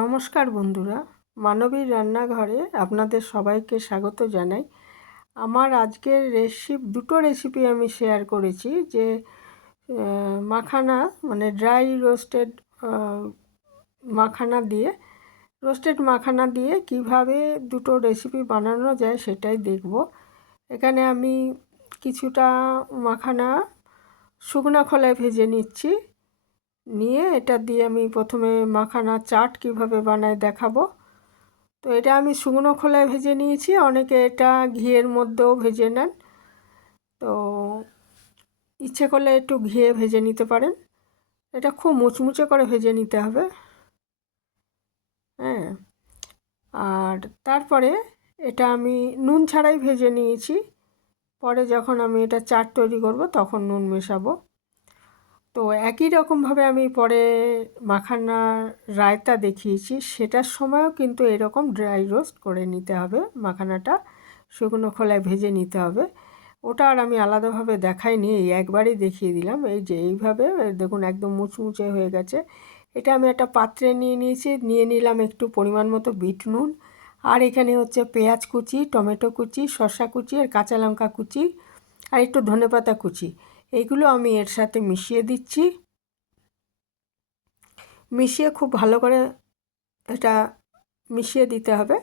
নমস্কার বন্ধুরা, মানবীর রান্নাঘরে আপনাদের সবাইকে স্বাগত জানাই। আমার আজকের রেসিপি দুটো রেসিপি আমি শেয়ার করেছি যে মাখানা মানে ড্রাই রোস্টেড মাখানা দিয়ে রোস্টেড মাখানা দিয়ে কীভাবে দুটো রেসিপি বানানো যায় সেটাই দেখব। এখানে আমি কিছুটা মাখানা শুকনো খোলায় ভেজে নিচ্ছি। নিয়ে এটা দিয়ে আমি প্রথমে মাখানা চাট কীভাবে বানায় দেখাবো। তো এটা আমি শুকনো খোলায় ভেজে নিয়েছি, অনেকে এটা ঘিয়ের মধ্যেও ভেজে নেন। তো ইচ্ছে করলে একটু ঘিয়ে ভেজে নিতে পারেন। এটা খুব মুচমুচে করে ভেজে নিতে হবে। হ্যাঁ আর তারপরে এটা আমি নুন ছাড়াই ভেজে নিয়েছি। পরে যখন আমি এটা চাট তৈরি করব, তখন নুন মেশাবো। তো একই রকমভাবে আমি পরে মাখানা রায়তা দেখিয়েছি, সেটার সময়ও কিন্তু এরকম ড্রাই রোস্ট করে নিতে হবে মাখানাটা শুকনো খোলায় ভেজে নিতে হবে। ওটা আর আমি আলাদাভাবে দেখাইনি, এই একবারই দেখিয়ে দিলাম। এই যে এইভাবে, দেখুন একদম মুচমুচে হয়ে গেছে। এটা আমি একটা পাত্রে নিয়ে নিয়েছি, নিয়ে নিলাম একটু পরিমাণ মতো বিট নুন। আর এখানে হচ্ছে পেঁয়াজ কুচি, টমেটো কুচি, শসা কুচি আর কাঁচা লঙ্কা কুচি আর একটু ধনেপাতা কুচি। এইগুলো আমি এর সাথে মিশিয়ে দিচ্ছি। মিশিয়ে খুব ভালো করে এটা মিশিয়ে দিতে হবে।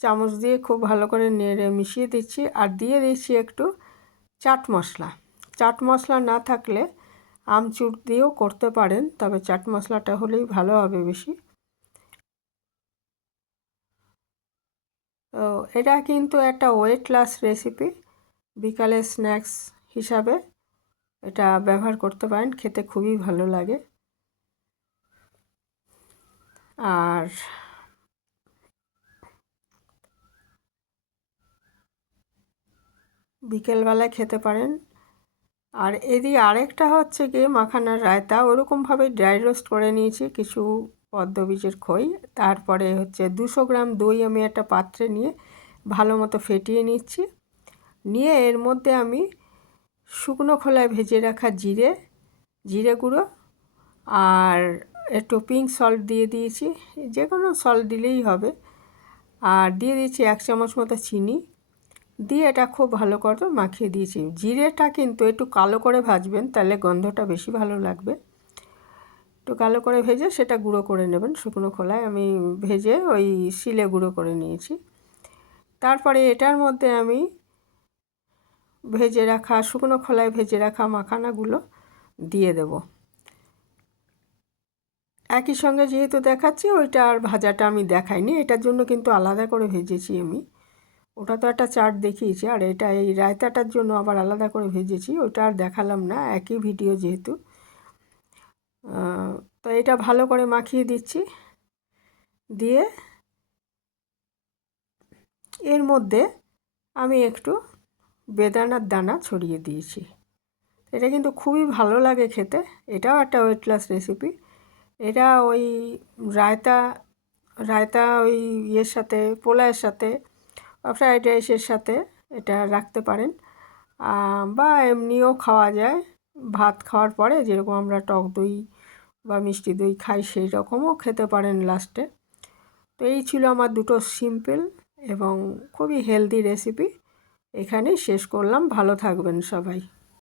চামচ দিয়ে খুব ভালো করে নেড়ে মিশিয়ে দিচ্ছি আর দিয়ে দিচ্ছি একটু চাট মশলা। চাট মশলা না থাকলে আমচুর দিয়েও করতে পারেন, তবে চাট মশলাটা হলেই ভালো হবে বেশি। তো এটা কিন্তু একটা ওয়েট লস রেসিপি বিকালে স্ন্যাক্স হিসাবে। এটা ব্যবহার করতে পারেন, খেতে খুবই ভালো লাগে। আর বিকেলবেলায় খেতে পারেন। আর এদিকে আরেকটা হচ্ছে কি মাখানার রায়তা, ওরকমভাবে ড্রাই রোস্ট করে নিয়েছি কিছু পদ্মবীজের খই। তারপরে হচ্ছে দুশো গ্রাম দই আমি একটা পাত্রে নিয়ে ভালো মতো ফেটিয়ে নিচ্ছি। নিয়ে এর মধ্যে আমি শুকনো খোলায় ভেজে রাখা জিরে জিরে গুঁড়ো আর একটু পিঙ্ক সল্ট দিয়ে দিয়েছি। যে কোনো সল্ট দিলেই হবে। আর দিয়ে দিয়েছি এক চামচ মতো চিনি। দিয়ে এটা খুব ভালো করে মাখিয়ে দিয়েছি। জিরেটা কিন্তু একটু কালো করে ভাজবেন, তাহলে গন্ধটা বেশি ভালো লাগবে। একটু কালো করে ভেজে সেটা গুঁড়ো করে নেবেন। শুকনো খোলায় আমি ভেজে ওই শিলে গুঁড়ো করে নিয়েছি। তারপরে এটার মধ্যে আমি ভেজে রাখা, শুকনো খোলায় ভেজে রাখা মাখানাগুলো দিয়ে দেব। একই সঙ্গে যেহেতু দেখাচ্ছি, ওইটা আর ভাজাটা আমি দেখাইনি। এটার জন্য কিন্তু আলাদা করে ভেজেছি আমি। ওটা তো একটা চাট দেখিয়েছি, আর এটা এই রায়তাটার জন্য আবার আলাদা করে ভেজেছি। ওটা আর দেখালাম না, একই ভিডিও যেহেতু। তো এটা ভালো করে মাখিয়ে দিচ্ছি। দিয়ে এর মধ্যে আমি একটু বেদানার দানা ছড়িয়ে দিয়েছি। এটা কিন্তু খুবই ভালো লাগে খেতে। এটাও একটা ওয়েট লস রেসিপি এটা ওই রায়তা রায়তা ওই ইয়ের সাথে পোলায়ের সাথে বা ফ্রাইড রাইসের সাথে এটা রাখতে পারেন। বা এমনিও খাওয়া যায়। ভাত খাওয়ার পরে যেরকম আমরা টক দই বা মিষ্টি দই খাই সেই রকমও খেতে পারেন লাস্টে তো এই ছিল আমার দুটো সিম্পল এবং খুবই হেলদি রেসিপি এখানেই শেষ করলাম। ভালো থাকবেন সবাই।